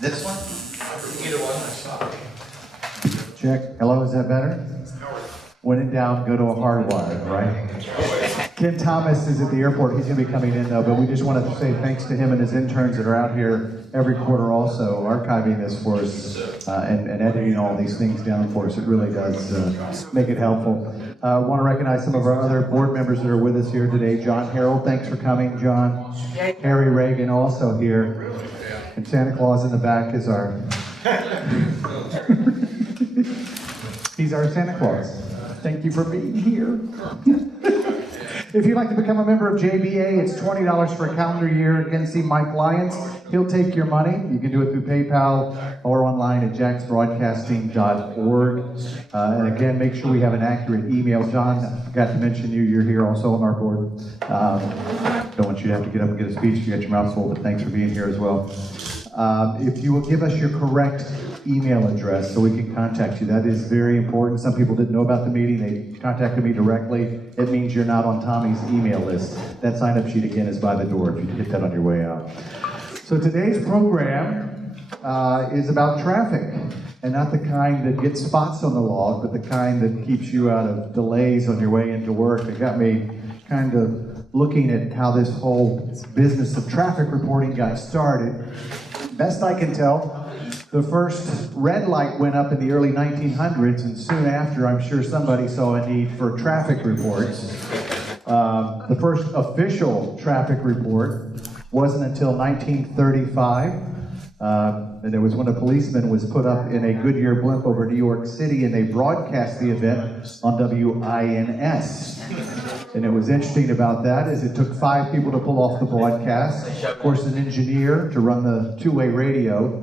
This one? Either one, I saw it. Check. Hello, is that better? When in doubt, go to a hardwire, right? Ken Thomas is at the airport. He's going to be coming in, though, but we just wanted to say thanks to him and his interns that are out here every quarter also archiving this for us and editing all these things down for us. It really does make it helpful. I want to recognize some of our other board members that are with us here today. John Harrell, thanks for coming. John. Harry Reagan also here. And Santa Claus in the back is our... He's our Santa Claus. Thank you for being here. If you'd like to become a member of JBA, it's $20 for a calendar year. Again, see Mike Lyons. He'll take your money. You can do it through PayPal or online at jacksbroadcasting.org. And again, make sure we have an accurate email. John, I forgot to mention you. You're here also on our board. Don't want you to have to get up and get a speech. You got your mouth full, but thanks for being here as well. If you will give us your correct email address so we can contact you, that is very important. Some people didn't know about the meeting. They contacted me directly. It means you're not on Tommy's email list. That sign-up sheet again is by the door if you hit that on your way out. So today's program is about traffic, and not the kind that gets spots on the log, but the kind that keeps you out of delays on your way into work. It got me kind of looking at how this whole business of traffic reporting got started. Best I can tell, the first red light went up in the early 1900s, and soon after, I'm sure somebody saw a need for traffic reports. The first official traffic report wasn't until 1935, and it was when a policeman was put up in a Goodyear blimp over New York City, and they broadcast the event on WINS. And it was interesting about that is it took 5 people to pull off the broadcast. Of course, an engineer to run the two-way radio.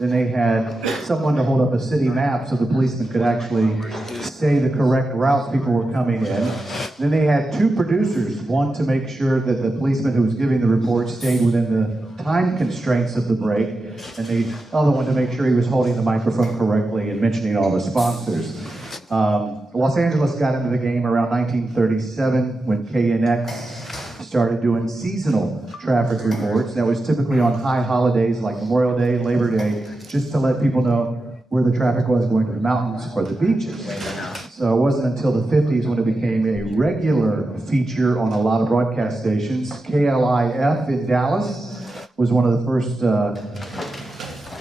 Then they had someone to hold up a city map so the policeman could actually say the correct routes people were coming in. Then they had 2 producers, one to make sure that the policeman who was giving the report stayed within the time constraints of the break, and the other one to make sure he was holding the microphone correctly and mentioning all the sponsors. Los Angeles got into the game around 1937 when KNX started doing seasonal traffic reports. That was typically on high holidays like Memorial Day, Labor Day, just to let people know where the traffic was going to the mountains or the beaches. So it wasn't until the 50s when it became a regular feature on a lot of broadcast stations. KLIF in Dallas was one of the first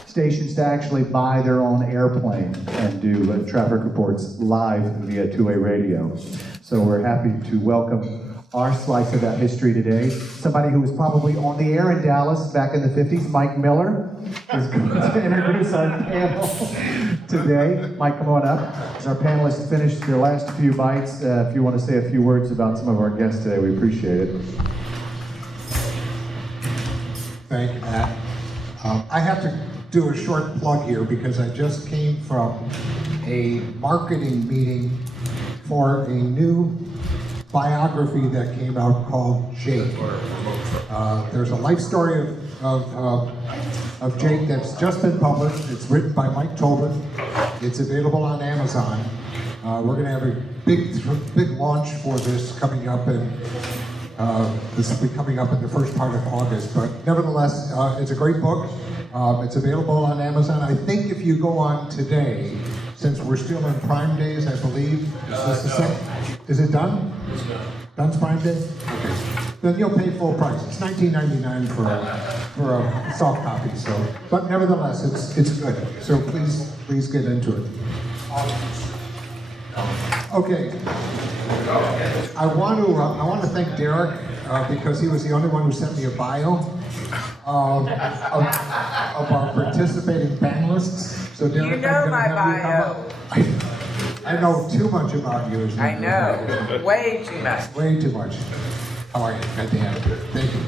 stations to actually buy their own airplane and do traffic reports live via two-way radio. So we're happy to welcome our slice of that history today. Somebody who was probably on the air in Dallas back in the 50s, Mike Miller, is going to introduce our panel today. Mike, come on up. As our panelists finish their last few bites, if you want to say a few words about some of our guests today, we appreciate it. Thank you, Matt. I have to do a short plug here because I just came from a marketing meeting for a new biography that came out called Jake. There's a life story of Jake that's just been published. It's written by Mike Tobin. It's available on Amazon. We're going to have a big launch for this coming up, and this will be coming up in the first part of August. But nevertheless, it's a great book. It's available on Amazon. I think if you go on today, since we're still in Prime Days, I believe. Is it done? It's done. Done's Prime Day? Okay. Then you'll pay full price. It's $19.99 for a soft copy. So, but nevertheless, it's good. So please get into it. Okay. I want to thank Derrick because he was the only one who sent me a bio of our participating panelists. So Derrick, You know my bio. I know too much about you. I know. Way too much. Way too much. How are you? Good to have you. Thank you.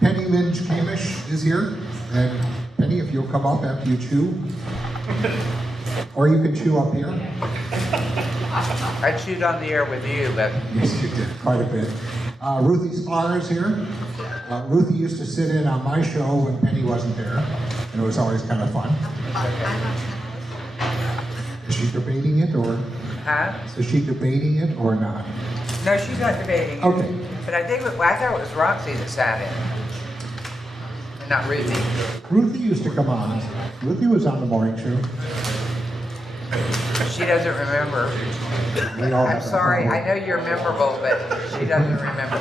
Penny Minge Kamich is here. And Penny, if you'll come up after you chew. Or you can chew up here. I chewed on the air with you, but Yes, you did. Quite a bit. Ruthi Schlar is here. Ruthi used to sit in on my show when Penny wasn't there. And it was always kind of fun. Is she debating it or? huh? Is she debating it or not? No, she's not debating. Okay. But I thought it was Roxy that sat in. not Ruthie. Ruthi used to come on. Ruthi was on the morning show. She doesn't remember. We all I'm have that sorry, I problem. know you're memorable, but she doesn't remember.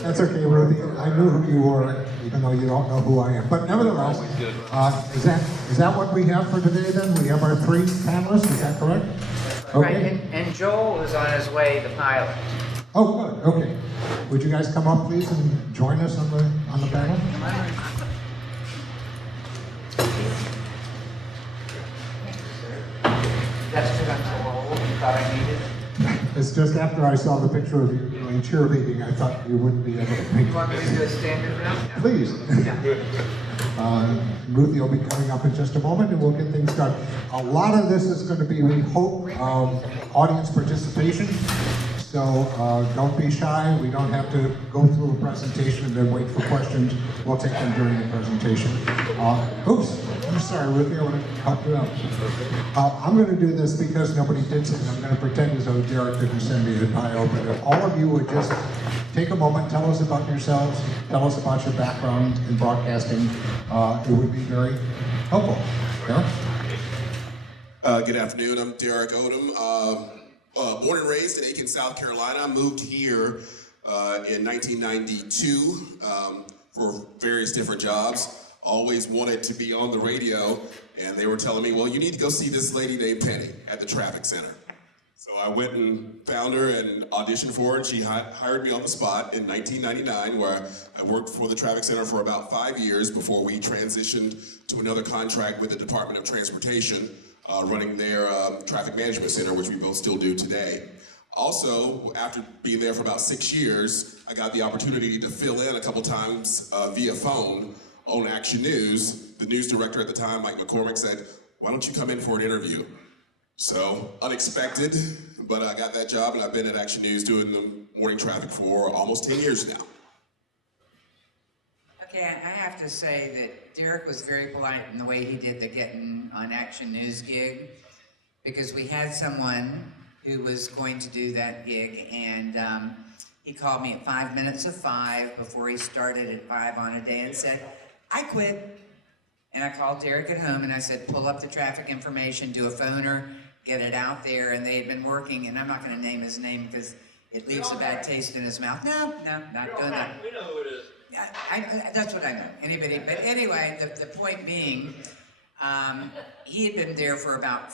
That's okay, Ruthi. I knew who you were, even though you don't know who I am. But nevertheless, is that what we have for today then? We have our 3 panelists, is that correct? Right, Okay. and Joel is on his way to pilot. Oh, good, okay. Would you guys come up, please, and join us on the panel? That's too much Joel, you thought I needed. It's just after I saw the picture of you doing cheerleading, I thought you wouldn't be able to make You want me to do a standard round? Please. Ruthi will be coming up in just a moment and we'll get things started. A lot of this is going to be, we hope, audience participation. So don't be shy. We don't have to go through a presentation and then wait for questions. We'll take them during the presentation. Oops, I'm sorry, Ruthi, I want to help you out. I'm going to do this because nobody did something. I'm going to pretend as though Derrick didn't send me the bio, but if all of you would just take a moment, tell us about yourselves, tell us about your background in broadcasting. It would be very helpful. Derrick? Good afternoon, I'm Derrick Odom. Born and raised in Aiken, South Carolina. Moved here in 1992 for various different jobs. Always wanted to be on the radio, and they were telling me, well, you need to go see this lady named Penny at the traffic center. So I went and found her and auditioned for her, and she hired me on the spot in 1999, where I worked for the traffic center for about 5 years before we transitioned to another contract with the Department of Transportation, running their traffic management center, which we both still do today. Also, after being there for about 6 years, I got the opportunity to fill in a couple times via phone on Action News. The news director at the time, Mike McCormick, said, why don't you come in for an interview? So, unexpected, but I got that job and I've been at Action News doing the morning traffic for almost 10 years now. Okay, I have to say that Derrick was very polite in the way he did the getting on Action News gig, because we had someone who was going to do that gig, and he called me at 5 minutes of 5 before he started at 5 on a day and said, I quit. And I called Derrick at home and I said, pull up the traffic information, do a phoner, get it out there. And they had been working, and I'm not going to name his name because it leaves a bad taste in his mouth. No, not doing that. We know who it is. That's what I know. Anybody, but anyway, the point being, he had been there for about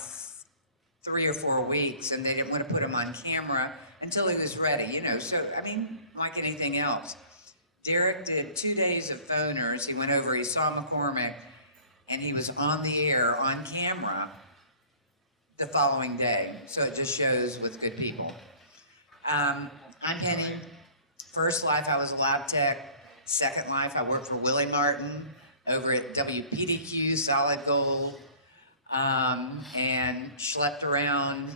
3 or 4 weeks, and they didn't want to put him on camera until he was ready, you know. So, I mean, like anything else. Derrick did 2 days of phoners. He went over, he saw McCormick, and he was on the air, on camera, the following day. So it just shows with good people. I'm Penny. First life, I was a lab tech. Second life, I worked for Willie Martin over at WPDQ, Solid Gold, and schlepped around,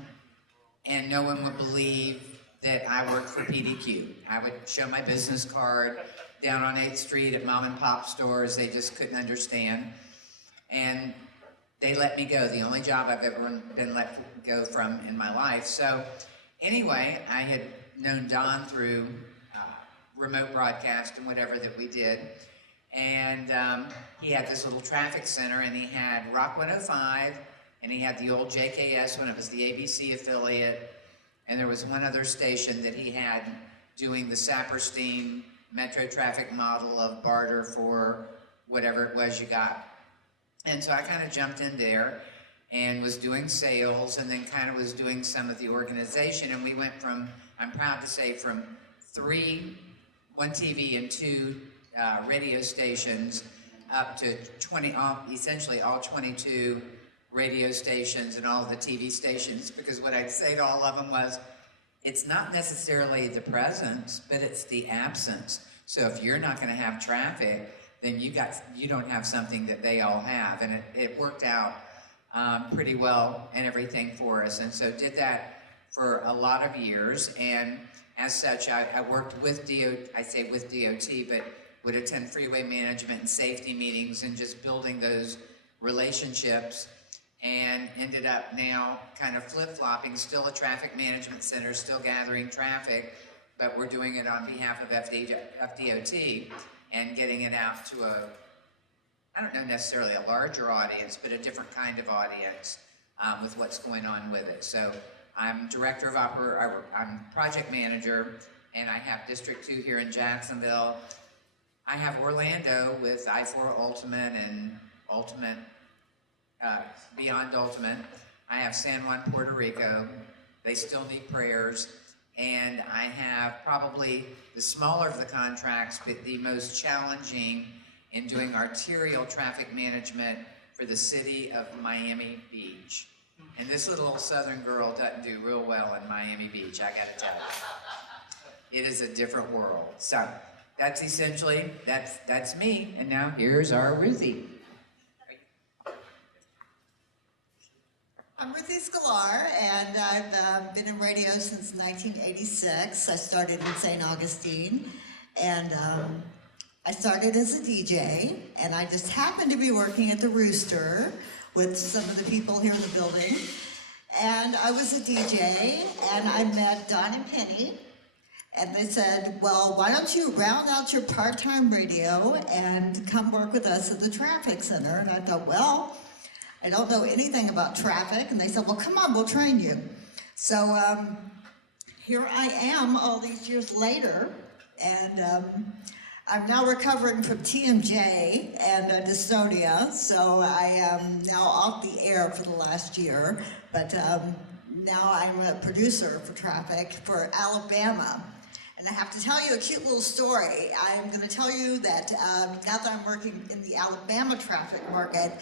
and no one would believe that I worked for PDQ. I would show my business card down on 8th Street at mom and pop stores. They just couldn't understand. And they let me go, the only job I've ever been let go from in my life. So anyway, I had known Don through remote broadcast and whatever that we did. And he had this little traffic center, and he had Rock 105, and he had the old JKS when it was the ABC affiliate, and there was one other station that he had doing the Saperstein metro traffic model of barter for whatever it was you got. And so I kind of jumped in there and was doing sales, and then kind of was doing some of the organization, and we went from, I'm proud to say, from 3, 1 TV and 2 radio stations up to 20, essentially all 22 radio stations and all the TV stations, because what I'd say to all of them was, it's not necessarily the presence, but it's the absence. So if you're not going to have traffic, then you don't have something that they all have, and it worked out pretty well and everything for us. And so did that for a lot of years, and as such, I worked with DOT, I say with DOT, but would attend freeway management and safety meetings and just building those relationships, and ended up now kind of flip-flopping, still a traffic management center, still gathering traffic, but we're doing it on behalf of FDOT. and getting it out to I don't know necessarily a larger audience, but a different kind of audience with what's going on with it. So I'm I'm project manager, and I have District 2 here in Jacksonville. I have Orlando with I-4 Ultimate and Ultimate, Beyond Ultimate. I have San Juan, Puerto Rico. They still need prayers. And I have probably the smaller of the contracts, but the most challenging in doing arterial traffic management for the city of Miami Beach. And this little southern girl doesn't do real well in Miami Beach, I gotta tell you. It is a different world. So that's essentially, that's me. And now here's our Ruthi. I'm Ruthi Schlar, and I've been in radio since 1986. I started in St. Augustine, and I started as a DJ, and I just happened to be working at the Rooster with some of the people here in the building. And I was a DJ, and I met Don and Penny, and they said, well, why don't you round out your part-time radio and come work with us at the traffic center? And I thought, well, I don't know anything about traffic. And they said, well, come on, we'll train you. So here I am all these years later, and I'm now recovering from TMJ and dystonia, so I am now off the air for the last year, but now I'm a producer for traffic for Alabama. And I have to tell you a cute little story. I'm going to tell you that now that I'm working in the Alabama traffic market,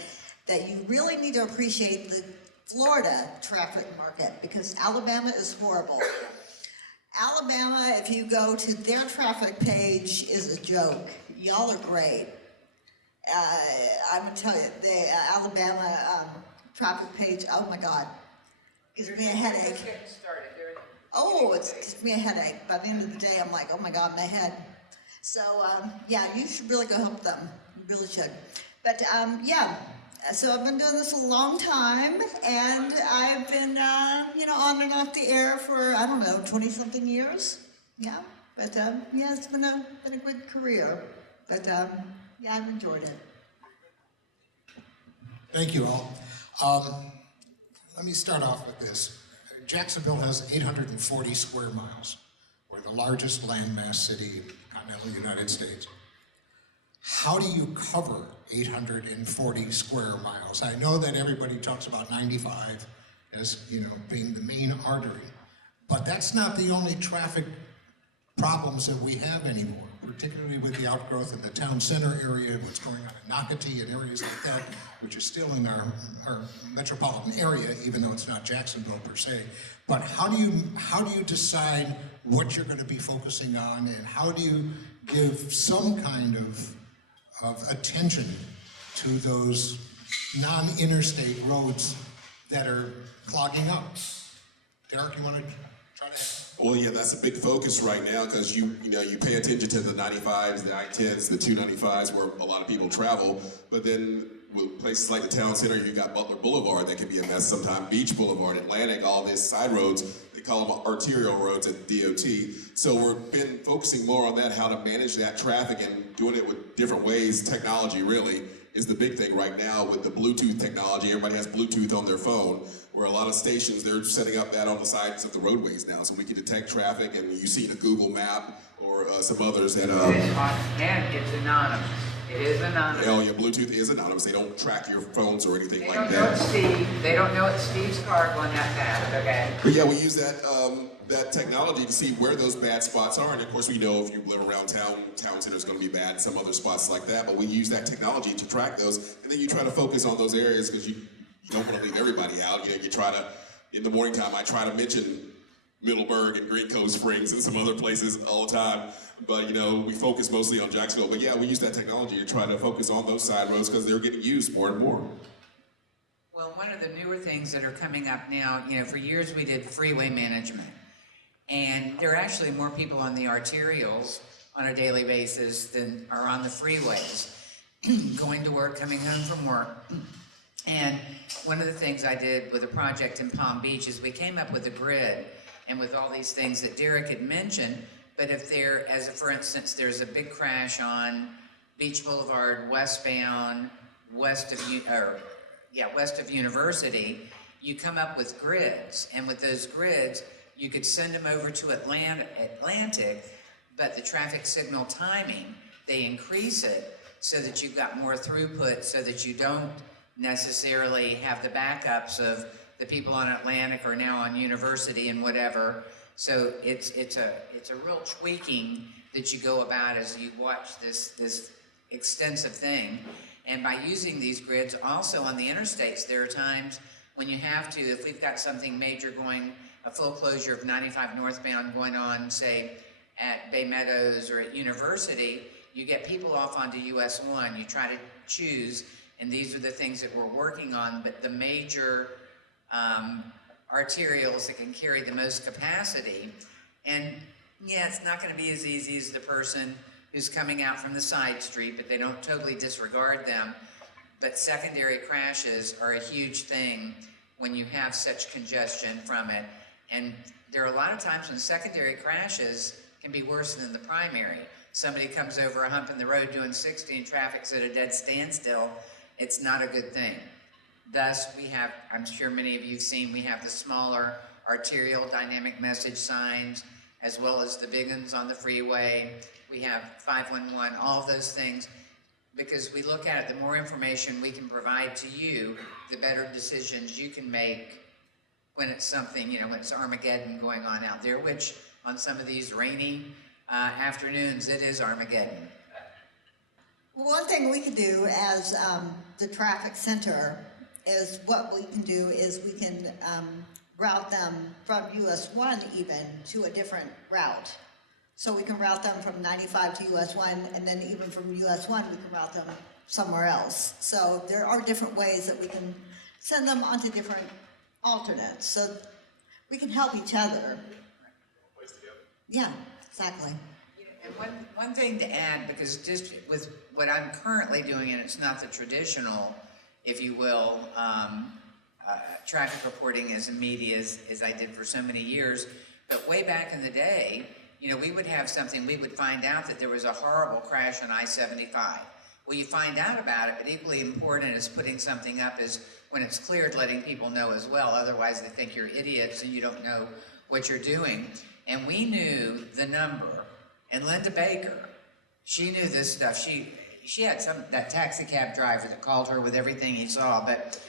that you really need to appreciate the Florida traffic market, because Alabama is horrible. Alabama, if you go to their traffic page, is a joke. Y'all are great. I'm gonna tell you, the Alabama traffic page, oh my God, gives me a headache. Oh, it gives me a headache. By the end of the day, I'm like, oh my God, my head. So yeah, you should really go help them. You really should. But yeah. So I've been doing this a long time, and I've been, on and off the air for, 20-something years. Yeah, but yeah, it's been a good career. But yeah, I've enjoyed it. Thank you all. Let me start off with this. Jacksonville has 840 square miles. We're the largest landmass city in the continental United States. How do you cover 840 square miles? I know that everybody talks about 95 as, being the main artery, but that's not the only traffic problems that we have anymore, particularly with the outgrowth in the town center area, what's going on in Nocatee and areas like that, which are still in our metropolitan area, even though it's not Jacksonville per se. But how do you decide what you're going to be focusing on, and how do you give some kind of attention to those non-interstate roads that are clogging up? Derrick, you want to try to? Well, yeah, that's a big focus right now, because you pay attention to the 95s, the I-10s, the 295s, where a lot of people travel, but then with places like the town center, you got Butler Boulevard that can be a mess sometimes, Beach Boulevard, Atlantic, all these side roads. They call them arterial roads at DOT. So we've been focusing more on that, how to manage that traffic, and doing it with different ways. Technology really is the big thing right now with the Bluetooth technology. Everybody has Bluetooth on their phone, where a lot of stations, they're setting up that on the sides of the roadways now, so we can detect traffic. And you see the Google map or some others that... And it's anonymous. It is anonymous. Oh yeah, Bluetooth is anonymous. They don't track your phones or anything like that. They don't know it's Steve's car going that fast, okay? But yeah, we use that technology to see where those bad spots are. And of course, we know if you live around town center's going to be bad, some other spots like that. But we use that technology to track those. And then you try to focus on those areas, because you don't want to leave everybody out. You try to, in the morning time, I try to mention Middleburg and Green Cove Springs and some other places all the time. But we focus mostly on Jacksonville. But yeah, we use that technology to try to focus on those side roads, because they're getting used more and more. Well, one of the newer things that are coming up now, for years we did freeway management. And there are actually more people on the arterials on a daily basis than are on the freeways, going to work, coming home from work. And one of the things I did with a project in Palm Beach is we came up with a grid, and with all these things that Derrick had mentioned. But if for instance, there's a big crash on Beach Boulevard westbound, west of University, you come up with grids, and with those grids, you could send them over to Atlantic, but the traffic signal timing, they increase it so that you've got more throughput, so that you don't necessarily have the backups of the people on Atlantic are now on University and whatever. So it's a real tweaking that you go about as you watch this extensive thing. And by using these grids, also on the interstates, there are times when you have to, if we've got something major going, a full closure of 95 northbound going on, say, at Bay Meadows or at University, you get people off onto US 1, you try to choose, and these are the things that we're working on, but the major arterials that can carry the most capacity. And yeah, it's not gonna be as easy as the person who's coming out from the side street, but they don't totally disregard them. But secondary crashes are a huge thing when you have such congestion from it. And there are a lot of times when secondary crashes can be worse than the primary. Somebody comes over a hump in the road doing 60 and traffic's at a dead standstill, it's not a good thing. Thus, we have, I'm sure many of you have seen, we have the smaller arterial dynamic message signs, as well as the big ones on the freeway. We have 511, all of those things, because we look at it, the more information we can provide to you, the better decisions you can make when it's something, you know, when it's Armageddon going on out there, which on some of these rainy afternoons, it is Armageddon. One thing we could do as the traffic center is what we can do is we can route them from US 1 even to a different route. So we can route them from 95 to US 1, and then even from US 1, we can route them somewhere else. So there are different ways that we can send them onto different alternates. So we can help each other. Yeah, exactly. And one thing to add, because just with what I'm currently doing, and it's not the traditional, if you will, traffic reporting as immediate as I did for so many years, but way back in the day, you know, we would have something, we would find out that there was a horrible crash on I-75. Well, you find out about it, but equally important as putting something up is when it's cleared, letting people know as well. Otherwise, they think you're idiots and you don't know what you're doing. And we knew the number. And Linda Baker, she knew this stuff. She had that taxi cab driver that called her with everything he saw. But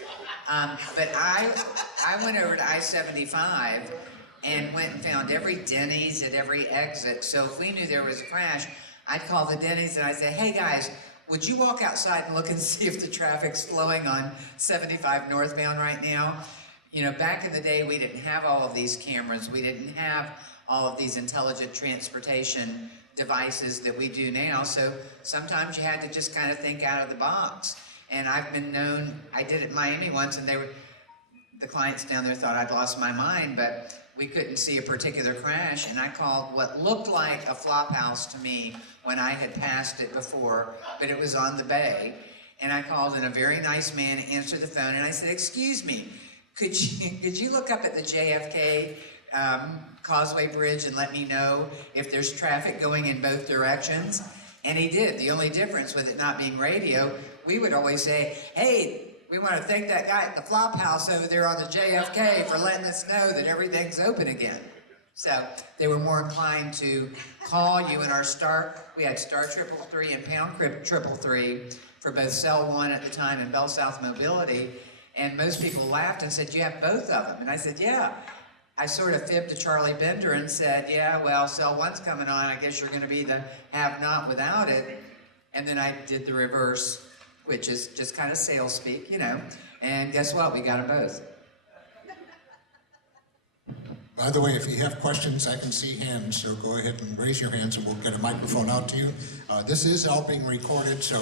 I went over to I-75 and went and found every Denny's at every exit. So if we knew there was a crash, I'd call the Denny's and I'd say, hey guys, would you walk outside and look and see if the traffic's flowing on 75 northbound right now? You know, back in the day, we didn't have all of these cameras. We didn't have all of these intelligent transportation devices that we do now. So sometimes you had to just kind of think out of the box. And I've been known, I did it in Miami once, and the clients down there thought I'd lost my mind, but we couldn't see a particular crash, and I called what looked like a flop house to me when I had passed it before, but it was on the bay. And I called, and a very nice man answered the phone, and I said, excuse me, could you look up at the JFK Causeway Bridge and let me know if there's traffic going in both directions? And he did. The only difference with it not being radio, we would always say, hey, we want to thank that guy at the flop house over there on the JFK for letting us know that everything's open again. So they were more inclined to call you in our we had star 333 and pound 333 for both cell 1 at the time and Bell South Mobility. And most people laughed and said, you have both of them? And I said, yeah. I sort of fibbed to Charlie Bender and said, yeah, well, cell 1's coming on. I guess you're going to be the have-not without it. And then I did the reverse, which is just kind of sales speak, you know. And guess what? We got them both. By the way, if you have questions, I can see hands, so go ahead and raise your hands and we'll get a microphone out to you. This is all being recorded, so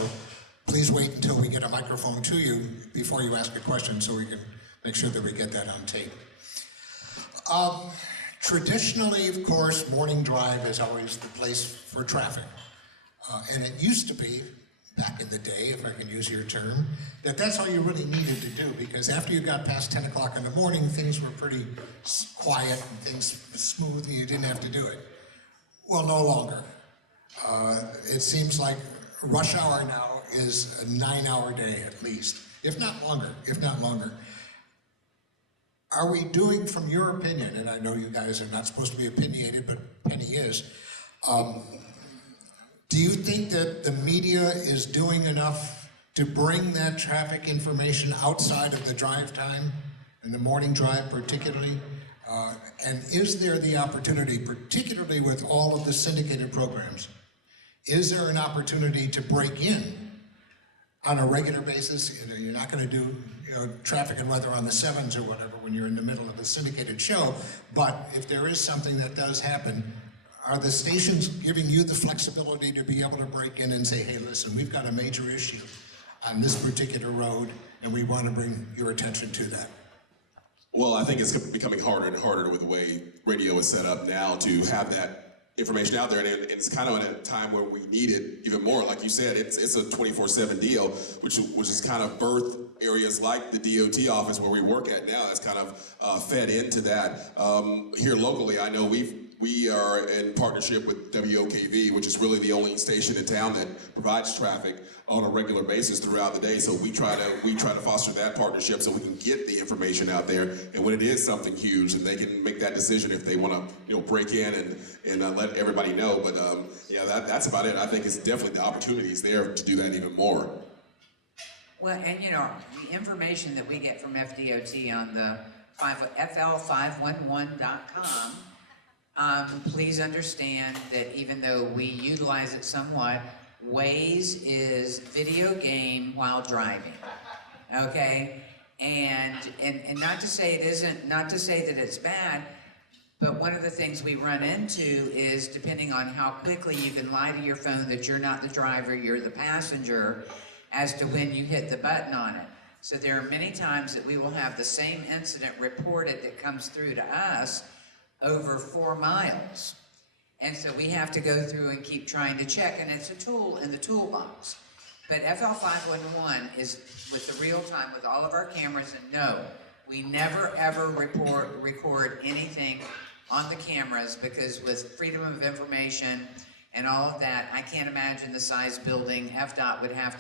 please wait until we get a microphone to you before you ask a question so we can make sure that we get that on tape. Traditionally, of course, morning drive is always the place for traffic. And it used to be, back in the day, if I can use your term, that's all you really needed to do, because after you got past 10 o'clock in the morning, things were pretty quiet and things smooth and you didn't have to do it. Well, no longer. It seems like rush hour now is a 9-hour day at least, if not longer. Are we doing, from your opinion, and I know you guys are not supposed to be opinionated, but Penny is, do you think that the media is doing enough to bring that traffic information outside of the drive time, and the morning drive particularly? And is there the opportunity, particularly with all of the syndicated programs, is there an opportunity to break in on a regular basis? You're not going to do traffic and weather on the 7s or whatever when you're in the middle of a syndicated show, but if there is something that does happen, are the stations giving you the flexibility to be able to break in and say, hey, listen, we've got a major issue on this particular road and we want to bring your attention to that? Well, I think it's becoming harder and harder with the way radio is set up now to have that information out there, and it's kind of at a time where we need it even more. Like you said, it's a 24/7 deal, which is kind of birth areas like the DOT office where we work at now. It's kind of fed into that. Here locally, I know we are in partnership with WOKV, which is really the only station in town that provides traffic on a regular basis throughout the day. So we try to foster that partnership so we can get the information out there. And when it is something huge, and they can make that decision if they want to break in and let everybody know. But that's about it. I think it's definitely the opportunities there to do that even more. Well, and the information that we get from FDOT on the fl511.com, please understand that even though we utilize it somewhat, Waze is video game while driving, okay? And not to say it isn't, not to say that it's bad, but one of the things we run into is depending on how quickly you can lie to your phone that you're not the driver, you're the passenger, as to when you hit the button on it. So there are many times that we will have the same incident reported that comes through to us over 4 miles. And so we have to go through and keep trying to check, and it's a tool in the toolbox. But FL511 is with the real time, with all of our cameras, and no, we never ever record anything on the cameras, because with freedom of information and all of that, I can't imagine the size building FDOT would have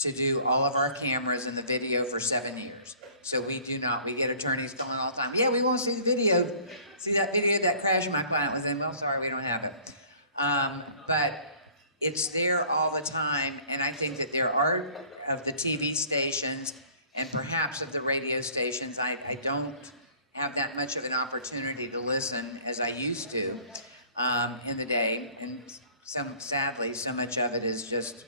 to do all of our cameras and the video for 7 years. So we do not, we get attorneys calling all the time, yeah, we want to see the video, see that video of that crash my client was in. Well, sorry, we don't have it. But it's there all the time, and I think that there are, of the TV stations and perhaps of the radio stations, I don't have that much of an opportunity to listen as I used to in the day, and sadly, so much of it is just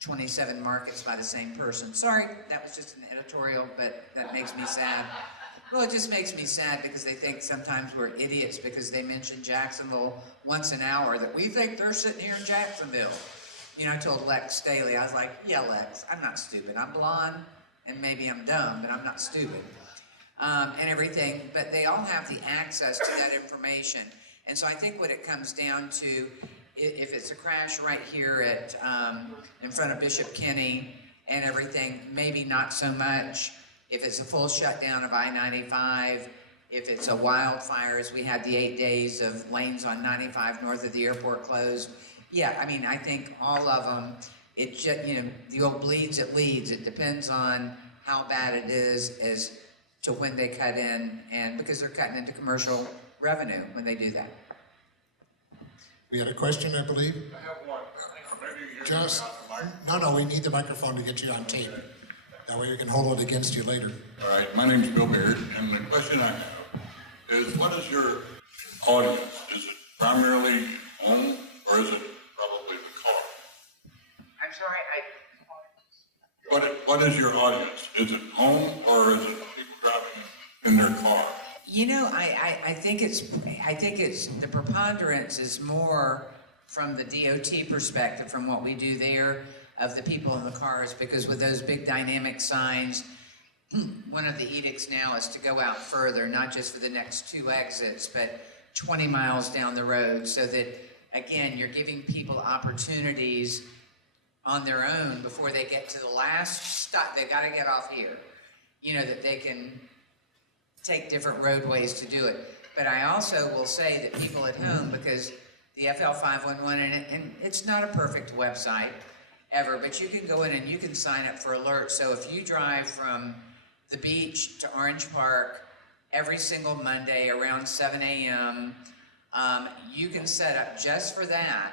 27 markets by the same person. Sorry, that was just an editorial, but that makes me sad. Well, it just makes me sad because they think sometimes we're idiots because they mention Jacksonville once an hour, that we think they're sitting here in Jacksonville. I told Lex Staley, I was like, yeah, Lex, I'm not stupid. I'm blonde and maybe I'm dumb, but I'm not stupid. And everything, but they all have the access to that information. And so I think what it comes down to, if it's a crash right here at in front of Bishop Kenny and everything, maybe not so much. If it's a full shutdown of I-95, if it's a wildfire, as we had the 8 days of lanes on 95 north of the airport closed, yeah, I mean, I think all of them, it just, the old bleeds, it leads. It depends on how bad it is as to when they cut in, and because they're cutting into commercial revenue when they do that. We had a question, I believe? I have one. Just, no, we need the microphone to get you on tape. That way we can hold it against you later. All right, my name's Bill Beard, and the question I have is, what is your audience? Is it primarily home, or is it probably the car? I'm sorry, What is your audience? Is it home, or is it people driving in their car? I think it's the preponderance is more from the DOT perspective, from what we do there, of the people in the cars, because with those big dynamic signs, one of the edicts now is to go out further, not just for the next 2 exits, but 20 miles down the road, so that, again, you're giving people opportunities on their own before they get to the last stop. They got to get off here, that they can take different roadways to do it. But I also will say that people at home, because the FL 511, and it's not a perfect website ever, but you can go in and you can sign up for alerts. So if you drive from the beach to Orange Park every single Monday around 7 a.m., you can set up just for that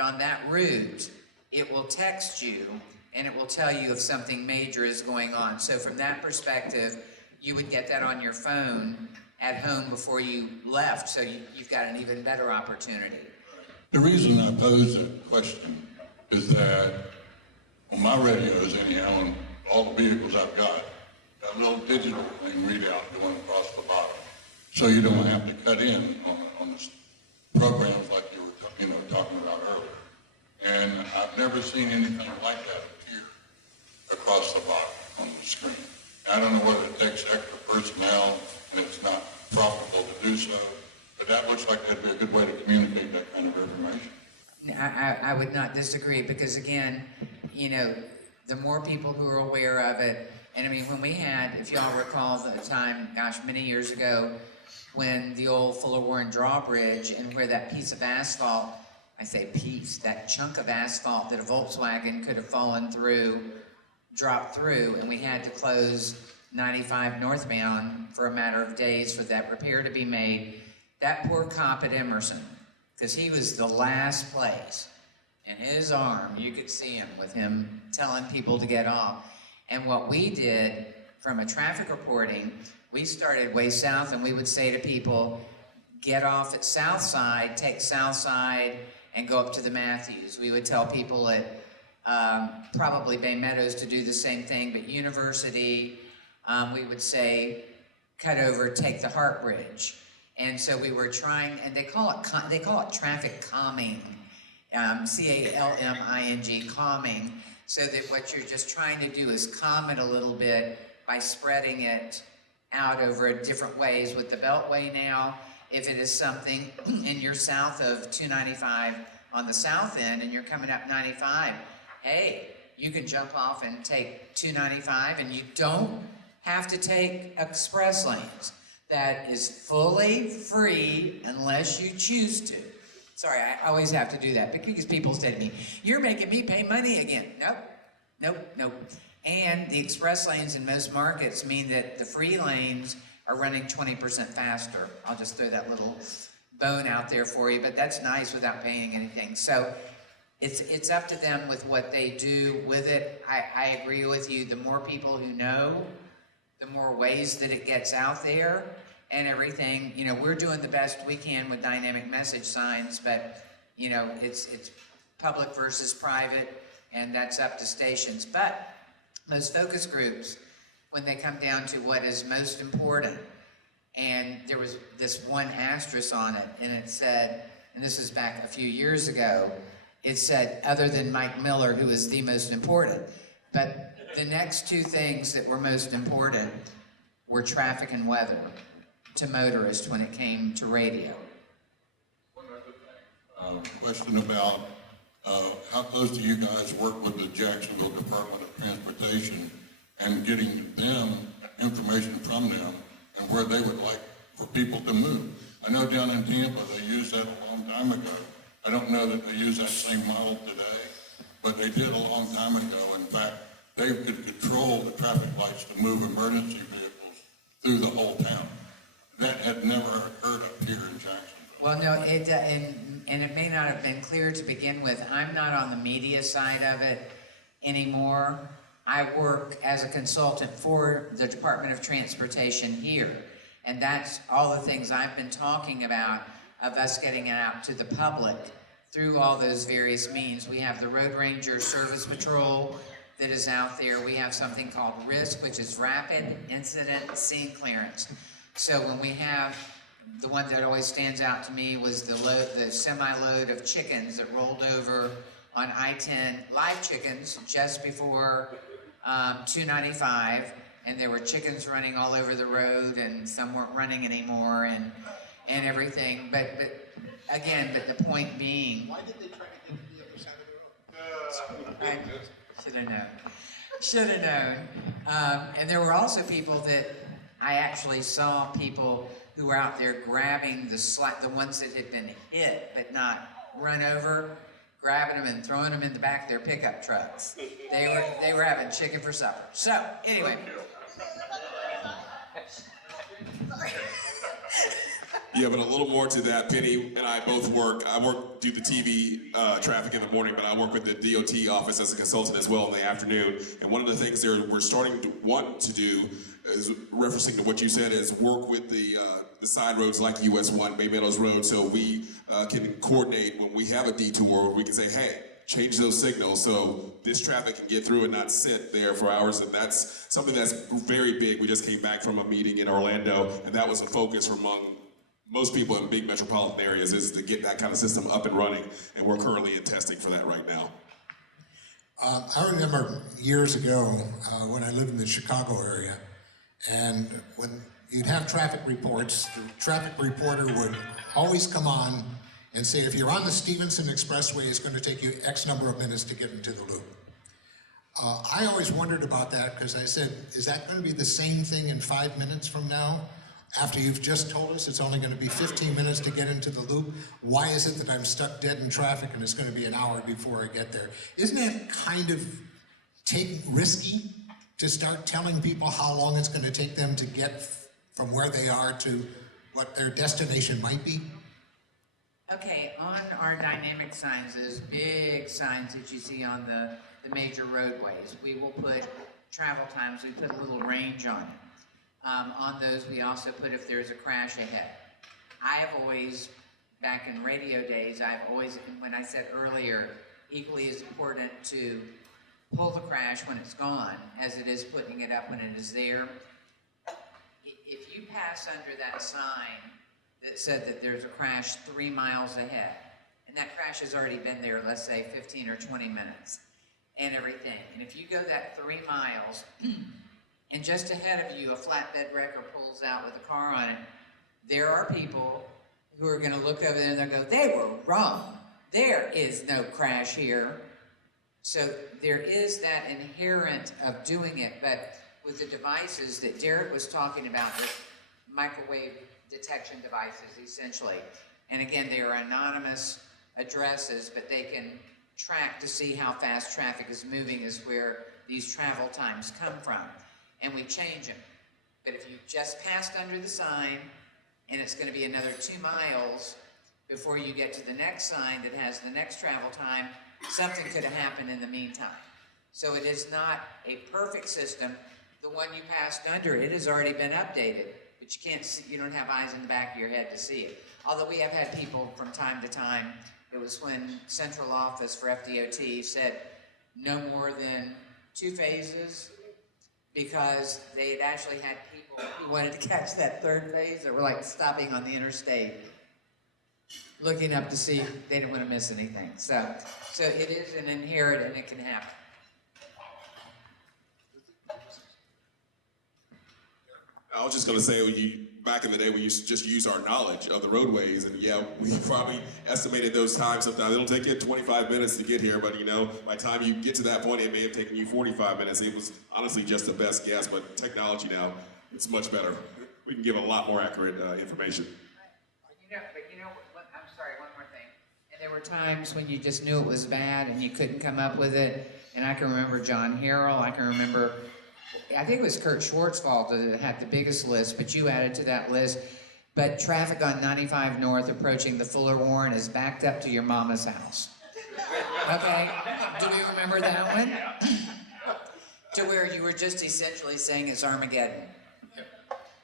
on that route, it will text you and it will tell you if something major is going on. So from that perspective, you would get that on your phone at home before you left, so you've got an even better opportunity. The reason I pose that question is that on my radios, anyhow, on all the vehicles I've got, that little digital thing readout going across the bottom, so you don't have to cut in on the programs like you were talking about earlier. And I've never seen anything like that appear across the bottom on the screen. I don't know whether it takes extra personnel and it's not profitable to do so, but that looks like that'd be a good way to communicate that kind of information. I would not disagree, because again, the more people who are aware of it, and I mean, when we had, if y'all recall the time, gosh, many years ago, when the old Fuller Warren drawbridge and where that piece of asphalt, I say piece, that chunk of asphalt that a Volkswagen could have fallen through, dropped through, and we had to close 95 northbound for a matter of days for that repair to be made. That poor cop at Emerson, because he was the last place, and his arm, you could see him with him telling people to get off. And what we did from a traffic reporting, we started way south, and we would say to people, get off at South Side, take South Side, and go up to the Matthews. We would tell people at probably Bay Meadows to do the same thing, but University, we would say, cut over, take the Hart Bridge. And so we were trying, and they call it traffic calming, C-A-L-M-I-N-G, calming, so that what you're just trying to do is calm it a little bit by spreading it out over different ways with the Beltway now. If it is something and you're south of 295 on the south end and you're coming up 95, hey, you can jump off and take 295, and you don't have to take express lanes. That is fully free unless you choose to. Sorry, I always have to do that because people say to me, you're making me pay money again. Nope. And the express lanes in most markets mean that the free lanes are running 20% faster. I'll just throw that little bone out there for you, but that's nice without paying anything. So it's up to them with what they do with it. I agree with you. The more people who know, the more ways that it gets out there and everything. We're doing the best we can with dynamic message signs, but it's public versus private, and that's up to stations. But those focus groups, when they come down to what is most important, and there was this one asterisk on it, and it said, and this is back a few years ago, it said, other than Mike Miller, who is the most important. But the next two things that were most important were traffic and weather to motorists when it came to radio. One other thing, question about how close do you guys work with the Jacksonville Department of Transportation and getting them information from them and where they would like for people to move? I know down in Tampa they used that a long time ago. I don't know that they use that same model today, but they did a long time ago. In fact, they could control the traffic lights to move emergency vehicles through the whole town. That had never occurred up here in Jacksonville. Well, no, and it may not have been clear to begin with. I'm not on the media side of it anymore. I work as a consultant for the Department of Transportation here. And that's all the things I've been talking about of us getting it out to the public through all those various means. We have the Road Ranger Service Patrol that is out there. We have something called RISC, which is Rapid Incident Scene Clearance. So when we have, the one that always stands out to me was the semi-load of chickens that rolled over on I-10, live chickens, just before 295, and there were chickens running all over the road, and some weren't running anymore, and everything. But again, the point being, Why did they try to get to the other side of the road? I should have known. And there were also people that I actually saw people who were out there grabbing the ones that had been hit but not run over, grabbing them and throwing them in the back of their pickup trucks. They were having chicken for supper. So anyway. Yeah, but a little more to that. Penny and I both work. I do the TV traffic in the morning, but I work with the DOT office as a consultant as well in the afternoon. And one of the things we're starting to want to do is, referencing to what you said, is work with the side roads like US 1, Bay Meadows Road, so we can coordinate when we have a detour. We can say, hey, change those signals so this traffic can get through and not sit there for hours. And that's something that's very big. We just came back from a meeting in Orlando, and that was a focus among most people in big metropolitan areas, is to get that kind of system up and running, and we're currently in testing for that right now. I remember years ago when I lived in the Chicago area, and when you'd have traffic reports, the traffic reporter would always come on and say, if you're on the Stevenson Expressway, it's going to take you X number of minutes to get into the loop. I always wondered about that, because I said, is that going to be the same thing in 5 minutes from now? After you've just told us it's only going to be 15 minutes to get into the loop, why is it that I'm stuck dead in traffic and it's going to be an hour before I get there? Isn't that kind of risky to start telling people how long it's going to take them to get from where they are to what their destination might be? Okay, on our dynamic signs, those big signs that you see on the major roadways, we will put travel times, we put a little range on it. On those, we also put if there's a crash ahead. I have always, back in radio days, when I said earlier, equally as important to pull the crash when it's gone as it is putting it up when it is there. If you pass under that sign that said that there's a crash 3 miles ahead, and that crash has already been there, let's say 15 or 20 minutes, and everything, and if you go that 3 miles, and just ahead of you, a flatbed wrecker pulls out with a car on it, there are people who are going to look over there and they'll go, they were wrong. There is no crash here. So there is that inherent of doing it, but with the devices that Derrick was talking about, the microwave detection devices, essentially. And again, they are anonymous addresses, but they can track to see how fast traffic is moving, is where these travel times come from. And we change them. But if you just passed under the sign, and it's going to be another 2 miles before you get to the next sign that has the next travel time, something could have happened in the meantime. So it is not a perfect system. The one you passed under, it has already been updated, but you can't see, you don't have eyes in the back of your head to see it. Although we have had people from time to time, it was when central office for FDOT said no more than 2 phases, because they had actually had people who wanted to catch that third phase that were like stopping on the interstate, looking up to see if they didn't want to miss anything. So it is an inherent, and it can happen. I was just going to say, back in the day, we used to just use our knowledge of the roadways, and yeah, we probably estimated those times. Sometimes it'll take you 25 minutes to get here, but by the time you get to that point, it may have taken you 45 minutes. It was honestly just the best guess, but technology now, it's much better. We can give a lot more accurate information. I'm sorry, one more thing. And there were times when you just knew it was bad and you couldn't come up with it. And I can remember John Harrell, I think it was Kurt Schwartzwald that had the biggest list, but you added to that list. But traffic on 95 North approaching the Fuller Warren is backed up to your mama's house. Okay? Do we remember that one? To where you were just essentially saying it's Armageddon.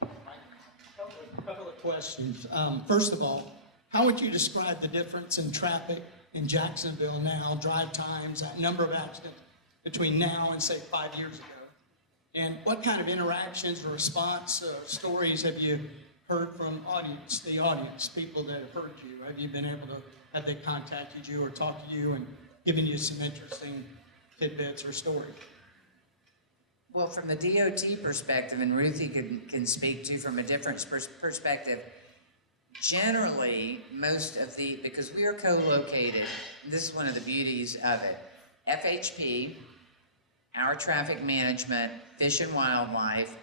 A couple of questions. First of all, how would you describe the difference in traffic in Jacksonville now, drive times, number of accidents between now and, say, 5 years ago? And what kind of interactions or response stories have you heard from the audience, people that have heard you? Have they contacted you or talked to you and given you some interesting tidbits or stories? Well, from the DOT perspective, and Ruthi can speak to from a different perspective, generally, because we are co-located, and this is one of the beauties of it, FHP, our traffic management, Fish and Wildlife,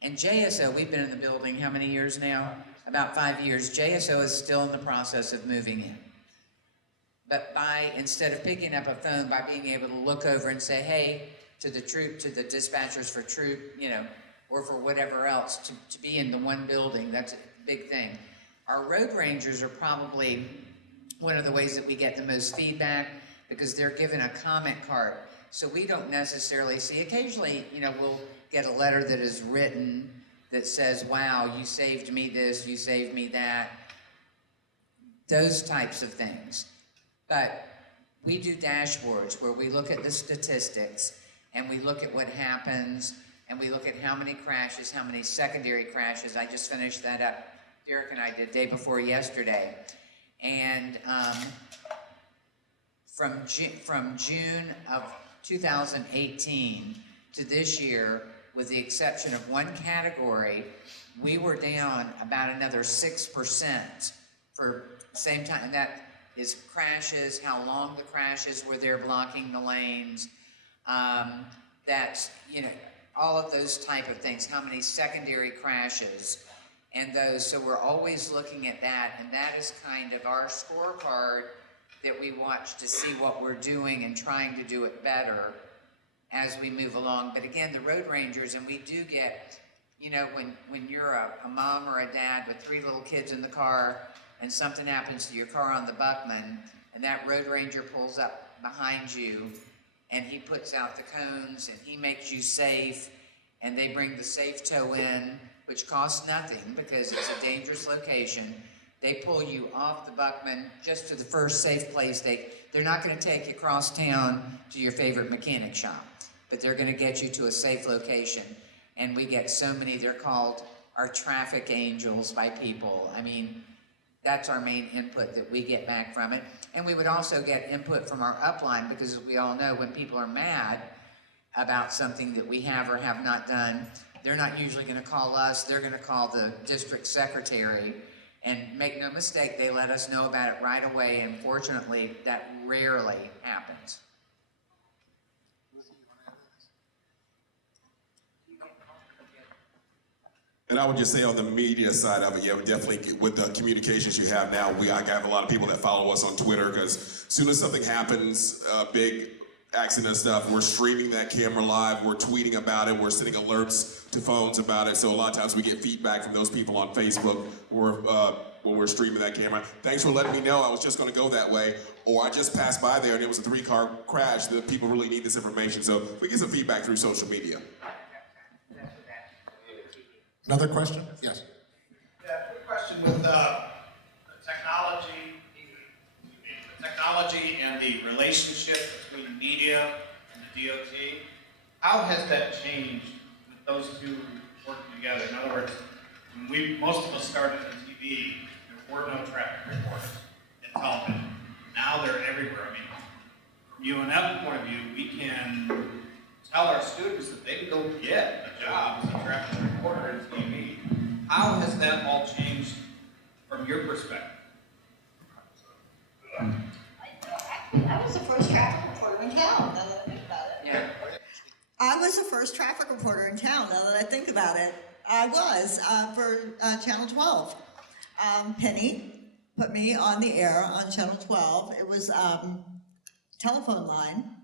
and JSO, we've been in the building how many years now? About 5 years. JSO is still in the process of moving in. but by, instead of picking up a phone, by being able to look over and say, hey, to the troop, to the dispatchers for troop, you know, or for whatever else, to be in the one building, that's a big thing. Our road rangers are probably one of the ways that we get the most feedback, because they're given a comment card. So we don't necessarily see, occasionally, you know, we'll get a letter that is written that says, wow, you saved me this, you saved me that, those types of things. But we do dashboards where we look at the statistics and we look at what happens and we look at how many crashes, how many secondary crashes. I just finished that up. Derrick and I did day before yesterday. And from June of 2018 to this year, with the exception of one category, we were down about another 6% for the same time. And that is crashes, how long the crashes were there blocking the lanes, that's, you know, all of those type of things, how many secondary crashes and those. So we're always looking at that, and that is kind of our scorecard that we watch to see what we're doing and trying to do it better as we move along. But again, the road rangers, and we do get, you know, when you're a mom or a dad with 3 little kids in the car and something happens to your car on the Buckman, and that road ranger pulls up behind you and he puts out the cones and he makes you safe, and they bring the safe tow in, which costs nothing because it's a dangerous location. They pull you off the Buckman just to the first safe place. They're not going to take you across town to your favorite mechanic shop, but they're going to get you to a safe location. And we get so many, they're called our traffic angels by people. I mean, that's our main input that we get back from it. And we would also get input from our upline, because as we all know, when people are mad about something that we have or have not done, they're not usually going to call us, they're going to call the district secretary. And make no mistake, they let us know about it right away, and fortunately, that rarely happens. And I would just say on the media side of it, yeah, definitely with the communications you have now, I have a lot of people that follow us on Twitter, because as soon as something happens, big accident stuff, we're streaming that camera live, we're tweeting about it, we're sending alerts to phones about it. So a lot of times we get feedback from those people on Facebook when we're streaming that camera. Thanks for letting me know. I was just going to go that way, or I just passed by there and it was a 3-car crash. The people really need this information. So we get some feedback through social media. Another question? Yes. Yeah, quick question with the technology and the relationship between media and the DOT. How has that changed with those two working together? In other words, when most of us started on TV, there were no traffic reporters in television. Now they're everywhere. I mean, from UNF point of view, we can tell our students that they can go get a job as a traffic reporter in TV. How has that all changed from your perspective? I was the first traffic reporter in town, now that I think about it. Yeah. I was the first traffic reporter in town, now that I think about it. I was, for Channel 12. Penny put me on the air on Channel 12. It was telephone line.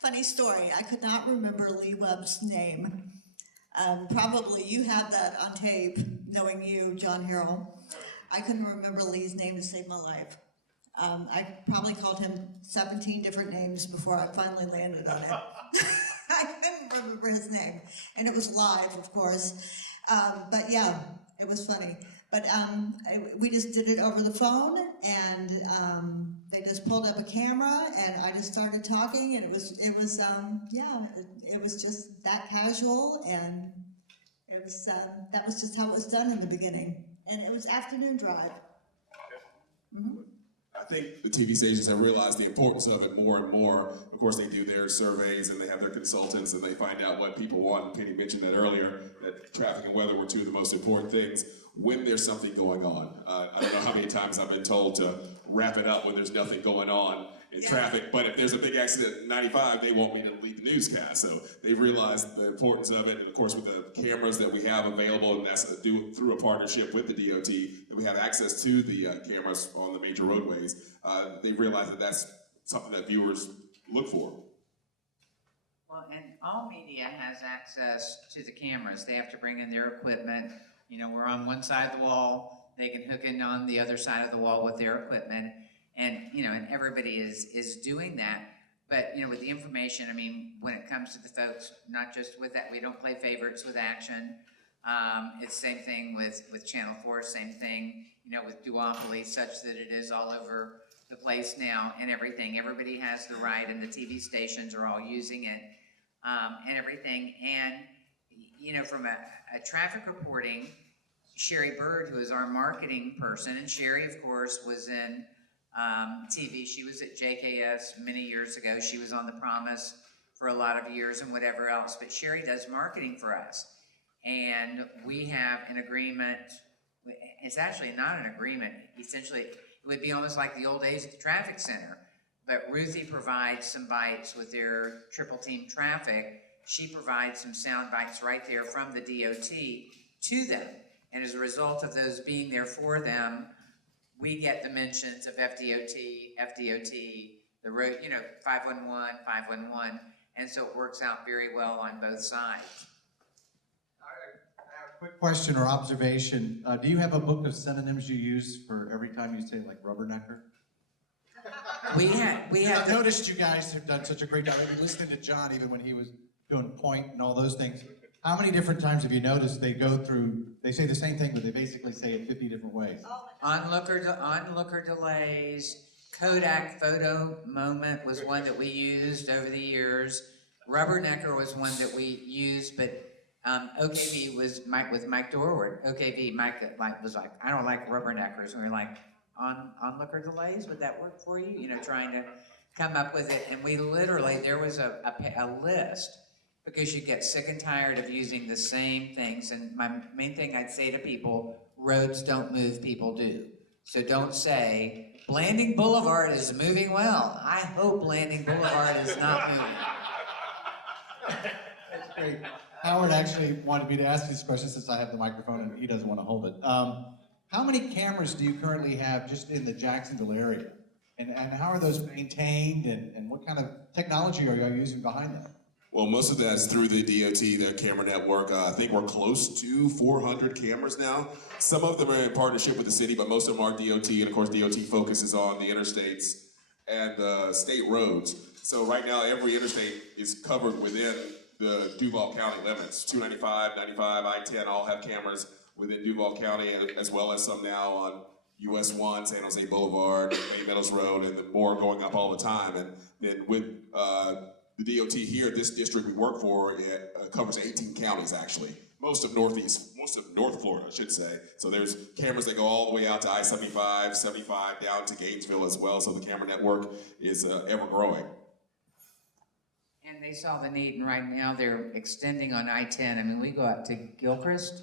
Funny story, I could not remember Lee Webb's name. Probably you have that on tape, knowing you, John Harrell. I couldn't remember Lee's name to save my life. I probably called him 17 different names before I finally landed on it. I couldn't remember his name, and it was live, of course. But yeah, it was funny. But we just did it over the phone, and they just pulled up a camera, and I just started talking, and it was just that casual, and it was that was just how it was done in the beginning, and it was afternoon drive. Mm-hmm. I think the TV stations have realized the importance of it more and more. Of course, they do their surveys and they have their consultants and they find out what people want. Penny mentioned that earlier, that traffic and weather were two of the most important things when there's something going on. I don't know how many times I've been told to wrap it up when there's nothing going on. in traffic. But if there's a big accident at 95, they want me to lead the newscast. So they've realized the importance of it. And of course, with the cameras that we have available, and that's through a partnership with the DOT, that we have access to the cameras on the major roadways, they've realized that that's something that viewers look for. Well, and all media has access to the cameras. They have to bring in their equipment. You know, we're on one side of the wall. They can hook in on the other side of the wall with their equipment. And, you know, and everybody is doing that. But, you know, with the information, I mean, when it comes to the folks, not just with that, we don't play favorites with action. It's the same thing with Channel 4, same thing, you know, with duopoly, such that it is all over the place now and everything. Everybody has the right, and the TV stations are all using it, and everything. And, you know, from a traffic reporting, Sherry Bird, who is our marketing person, and Sherry, of course, was in TV. She was at JKS many years ago. She was on The Promise for a lot of years and whatever else. But Sherry does marketing for us. And we have an agreement. It's actually not an agreement. Essentially, it would be almost like the old days at the traffic center. But Ruthi provides some bites with their triple team traffic. She provides some sound bites right there from the DOT to them. And as a result of those being there for them, we get the mentions of FDOT, the road, you know, 511, 511. And so it works out very well on both sides. Quick question or observation. Do you have a book of synonyms you use for every time you say like rubbernecker? We have I've noticed you guys have done such a great job. I've been listening to John even when he was doing point and all those things. How many different times have you noticed they go through, they say the same thing, but they basically say it 50 different ways? Onlooker delays, Kodak photo moment was one that we used over the years. Rubbernecker was one that we used, but OKV was with Mike Dorward. OKV, Mike was like, I don't like rubberneckers. And we were like, onlooker delays, would that work for you? You know, trying to come up with it. And we literally, there was a list, because you get sick and tired of using the same things. And my main thing I'd say to people, roads don't move, people do. So don't say, Blanding Boulevard is moving well. I hope Blanding Boulevard is not moving. That's great. Howard actually wanted me to ask these questions since I have the microphone and he doesn't want to hold it. How many cameras do you currently have just in the Jacksonville area? And how are those maintained, and what kind of technology are you using behind them? Well, most of that is through the DOT, the camera network. I think we're close to 400 cameras now. Some of them are in partnership with the city, but most of them are DOT, and of course DOT focuses on the interstates and the state roads. So right now, every interstate is covered within the Duval County limits. 295, 95, I-10 all have cameras within Duval County, as well as some now on US 1, San Jose Boulevard, Bay Meadows Road, and the more going up all the time. And then with the DOT here, this district we work for, it covers 18 counties actually. Most of North Florida, I should say. So there's cameras that go all the way out to I-75, 75, down to Gainesville as well. So the camera network is ever growing. And they saw the need, and right now they're extending on I-10. I mean, we go up to Gilchrist.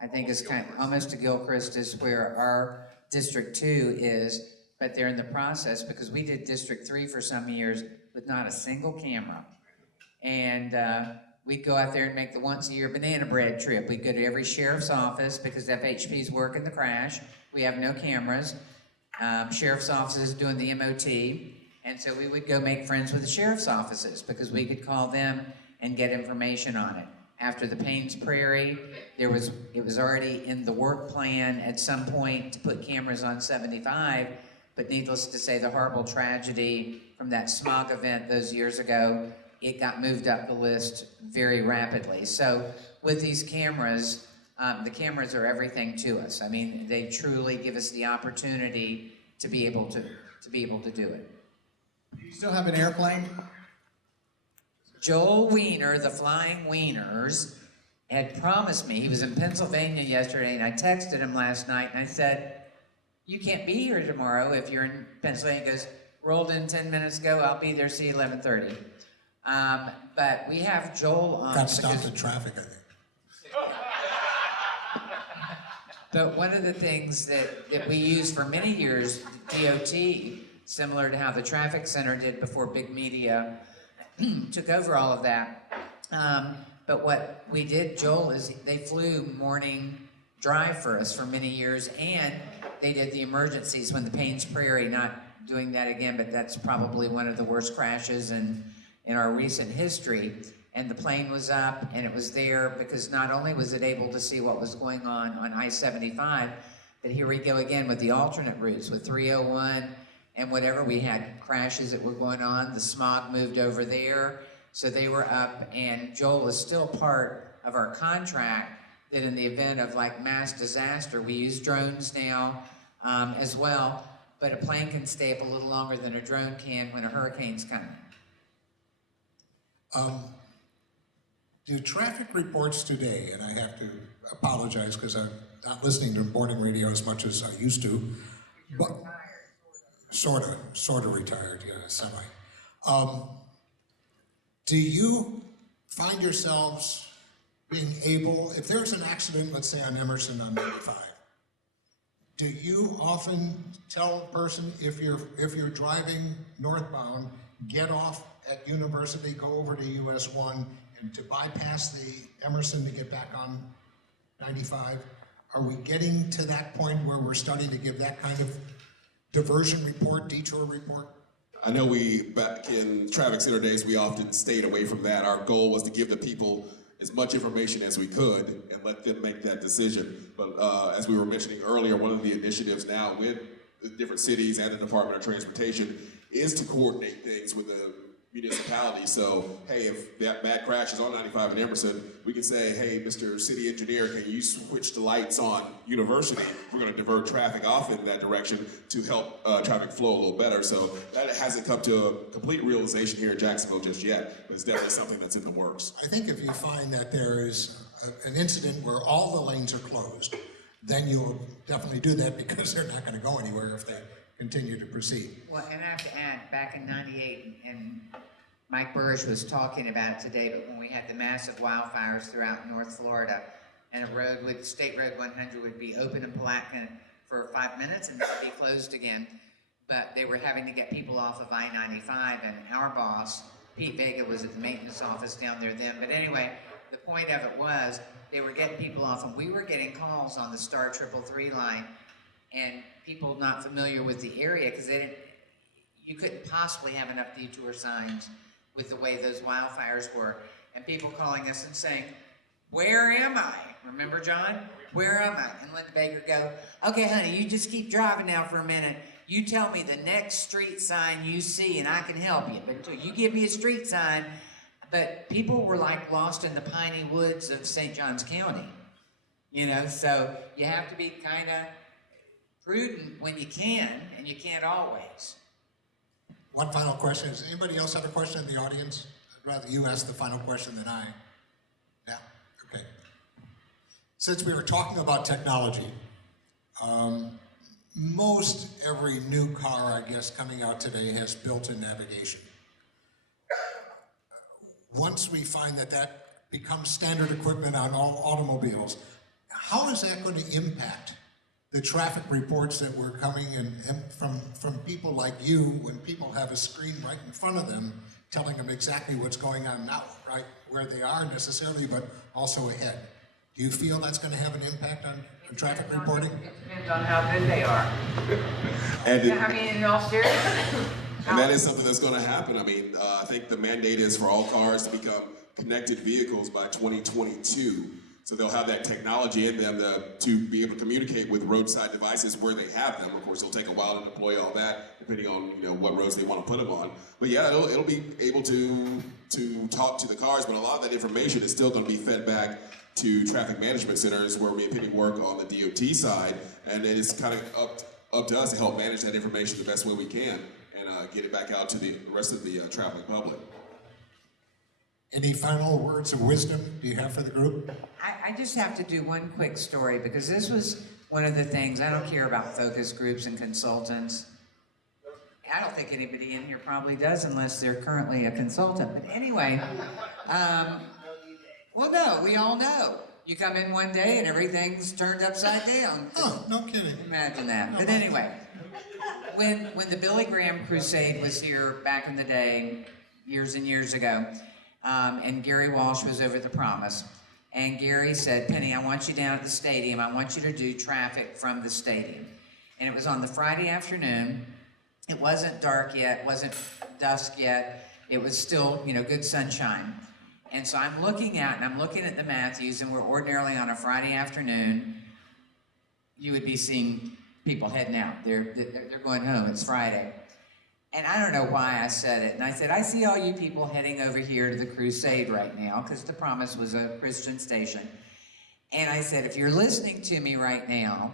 I think it's kind of, almost to Gilchrist is where our District 2 is, but they're in the process, because we did District 3 for some years with not a single camera. And we'd go out there and make the once-a-year banana bread trip. We'd go to every sheriff's office, because FHP's working the crash. We have no cameras. Sheriff's offices doing the MOT. And so we would go make friends with the sheriff's offices, because we could call them and get information on it. After the Paynes Prairie, it was already in the work plan at some point to put cameras on 75, but needless to say, the horrible tragedy from that smog event those years ago, it got moved up the list very rapidly. So with these cameras, the cameras are everything to us. I mean, they truly give us the opportunity to be able to do it. Do you still have an airplane? Joel Wiener, the Flying Wieners, had promised me, he was in Pennsylvania yesterday, and I texted him last night, and I said, you can't be here tomorrow if you're in Pennsylvania. He goes, rolled in 10 minutes ago, I'll be there, see you 11:30. But we have Joel on. Got stopped in traffic, I think. But one of the things that we used for many years, DOT, similar to how the traffic center did before big media took over all of that. But what we did, Joel, is they flew morning drive for us for many years, and they did the emergencies when the Paynes Prairie, not doing that again, but that's probably one of the worst crashes in our recent history. And the plane was up, and it was there because not only was it able to see what was going on I-75, but here we go again with the alternate routes, with 301 and whatever. We had crashes that were going on. The smog moved over there, so they were up, and Joel is still part of our contract that in the event of like mass disaster, we use drones now as well, but a plane can stay up a little longer than a drone can when a hurricane's coming. Do traffic reports today, and I have to apologize because I'm not listening to morning radio as much as I used to, but sort of retired, yeah, semi. Do you find yourselves being able, if there's an accident, let's say on Emerson on 95, do you often tell a person if you're driving northbound, get off at University, go over to US 1, and to bypass the Emerson to get back on 95? Are we getting to that point where we're starting to give that kind of diversion report, detour report? I know back in traffic center days, we often stayed away from that. Our goal was to give the people as much information as we could and let them make that decision. But as we were mentioning earlier, one of the initiatives now with the different cities and the Department of Transportation is to coordinate things with the municipality. So, hey, if that bad crash is on 95 in Emerson, we can say, hey, Mr. City Engineer, can you switch the lights on University? We're going to divert traffic off in that direction to help traffic flow a little better. So that hasn't come to a complete realization here in Jacksonville just yet, but it's definitely something that's in the works. I think if you find that there is an incident where all the lanes are closed, then you'll definitely do that because they're not going to go anywhere if they continue to proceed. Well, and I have to add, back in '98, and Mike Burrish was talking about it today, but when we had the massive wildfires throughout North Florida, and State Road 100 would be open in Palatka for 5 minutes and then it'd be closed again. But they were having to get people off of I-95, and our boss, Pete Vega, was at the maintenance office down there then. But anyway, the point of it was they were getting people off, and we were getting calls on the Star 333 line, and people not familiar with the area, because you couldn't possibly have enough detour signs with the way those wildfires were, and people calling us and saying, where am I? Remember, John? Where am I? And Linda Baker go, okay, honey, you just keep driving now for a minute. You tell me the next street sign you see and I can help you. But until you give me a street sign, but people were like lost in the piney woods of St. Johns County, so you have to be kind of prudent when you can, and you can't always. One final question. Does anybody else have a question in the audience? I'd rather you ask the final question than I. Yeah, okay. Since we were talking about technology, most every new car, I guess, coming out today has built-in navigation. Once we find that becomes standard equipment on all automobiles, how is that going to impact the traffic reports that were coming in from people like you, when people have a screen right in front of them telling them exactly what's going on, not right where they are necessarily, but also ahead? Do you feel that's going to have an impact on traffic reporting? It depends on how good they are. In all seriousness. And that is something that's going to happen. I think the mandate is for all cars to become connected vehicles by 2022. So they'll have that technology in them to be able to communicate with roadside devices where they have them. Of course, it'll take a while to deploy all that, depending on what roads they want to put them on. But yeah, it'll be able to talk to the cars, but a lot of that information is still going to be fed back to traffic management centers, where me and Penny work on the DOT side, and it is kind of up to us to help manage that information the best way we can and get it back out to the rest of the traveling public. Any final words of wisdom do you have for the group? I just have to do one quick story, because this was one of the things. I don't care about focus groups and consultants. I don't think anybody in here probably does, unless they're currently a consultant. But anyway, well, no, we all know. You come in one day and everything's turned upside down. Oh, no kidding. Imagine that. But anyway, when the Billy Graham Crusade was here back in the day, years and years ago, and Gary Walsh was over at the Promise, and Gary said, Penny, I want you down at the stadium. I want you to do traffic from the stadium. And it was on the Friday afternoon. It wasn't dark yet, wasn't dusk yet. It was still, good sunshine. And so I'm looking out, and I'm looking at the Matthews, and we're ordinarily on a Friday afternoon, you would be seeing people heading out. They're going home. It's Friday. And I don't know why I said it. And I said, I see all you people heading over here to the Crusade right now, because the Promise was a Christian station. And I said, if you're listening to me right now,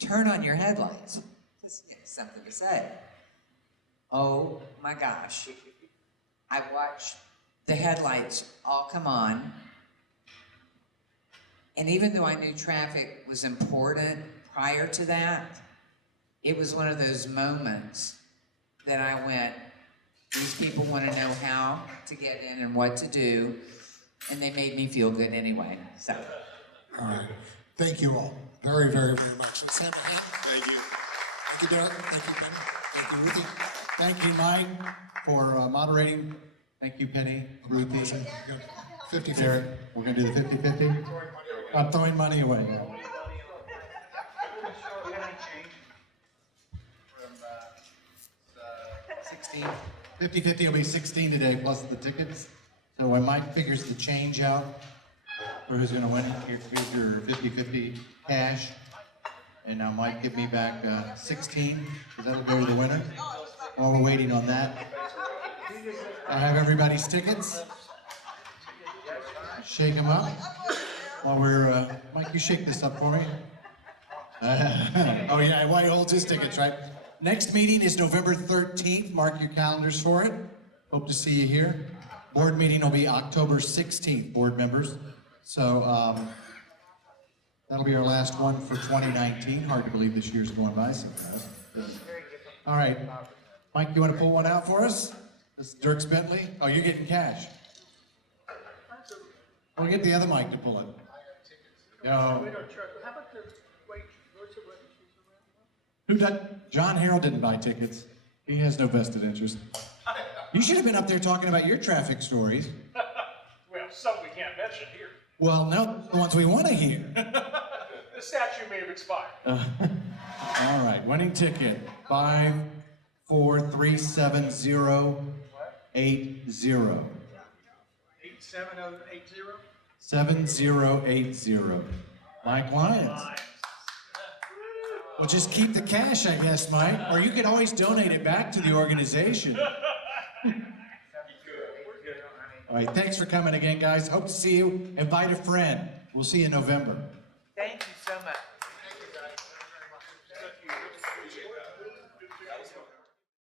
turn on your headlights. That's something to say. Oh my gosh. I watched the headlights all come on. And even though I knew traffic was important prior to that, it was one of those moments that I went, these people want to know how to get in and what to do, and they made me feel good anyway. So. All right. Thank you all very, very, very much. Let's have a hand. Thank you. Thank you, Derrick. Thank you, Penny. Thank you, Ruthi. Thank you, Mike, for moderating. Thank you, Penny, Ruthi, 50-50. Derrick. We're gonna do the 50-50. I'm throwing money away. 50-50 will be 16 today, plus the tickets. So when Mike figures the change out for who's gonna win, here's your 50-50 cash. And now Mike, give me back 16, because that'll go to the winner. While we're waiting on that, I have everybody's tickets. Shake them up. While we're, Mike, you shake this up for me. Oh yeah, while he holds his tickets, right? Next meeting is November 13th. Mark your calendars for it. Hope to see you here. Board meeting will be October 16th, board members. So that'll be our last one for 2019. Hard to believe this year's going by so fast. All right, Mike, you want to pull one out for us? This is Dirk's Bentley. Oh, you're getting cash. We'll get the other Mike to pull it. No. Who did? John Harrell didn't buy tickets. He has no vested interest. You should have been up there talking about your traffic stories. Well, some we can't mention here. Well, no, the ones we want to hear. The statute may have expired. All right, winning ticket 5437080. 87080? 7080. Mike Lyons. Well, just keep the cash, I guess, Mike. Or you could always donate it back to the organization. All right, thanks for coming again, guys. Hope to see you. Invite a friend. We'll see you in November. Thank you so much.